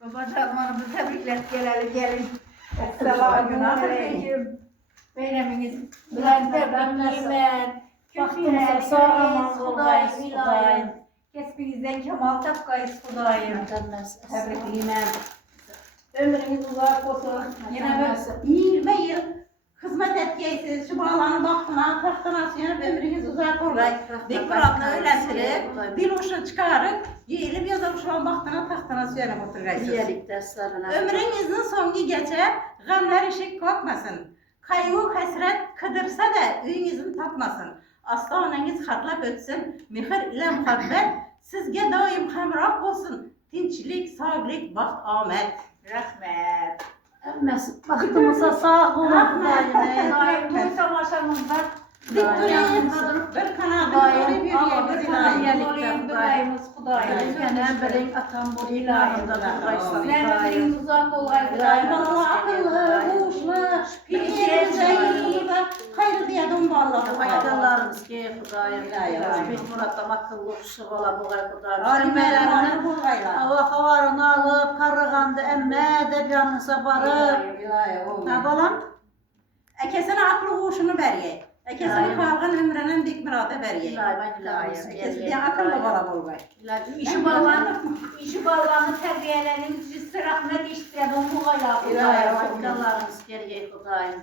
Babacanlarımızı təbriklər gəlin. Esselamu aleyküm. Beynəminiz Bülent'den nimet, Baktığımızda sağ aman olayız Xudayım. Kesbinizden kemal tapqayız Xudayım. Təbrikliyim. Ömrünüz uzak olsun. Yine 20 yıl hizmet etkiysiniz. Şu bağlanın vaxtına, taxtına suyunub ömrünüz uzak olur. Dik muradını öyləndirib, dil uçunu çıkarıb, yeyilib yazıb uşağın vaxtına, taxtına suyunub oturgaysınız. Diyelik derslerine. Ömrünüzün songi geçer, gamlar işik kokmasın. Kaygı, hasret kıdırsa da öyünüzün tapmasın. Asla ananız xatlap ötsün, mihir ile muhabbet, sizge daim hamrah olsun. Tinçlik, sağlık, baxt, amet. Rahmet. Emmesi baktığımızda sağ olun Xudayım. Bu savaşımızda dik durayım, bir kanadını bir yerimiz ilahi. Durayımız Xudayım. Gene benim atam bu ilanında Xudayım. Sizlerin uzak olaydı. Allah akıllı, huşlu, piriyemize yılında hayır diyedim vallahi. Faydalarımız ki Xudayım. İlahi. Bir muratam akıllı kuşu ola bu kadar Xudayım. Alimlerine bulgayla. Hava havarını alıp karıgandı emme de canınıza barıp. Ne balam? Ekesine aklı huşunu veriye. Ekesine kalgan ömrenen dik murada veriye. Ekesine akıllı bala bulgay. İşi bağlanı terbiyelerin cüssü rahmet işledim bu gayla. Faydalarımız geriye Xudayım.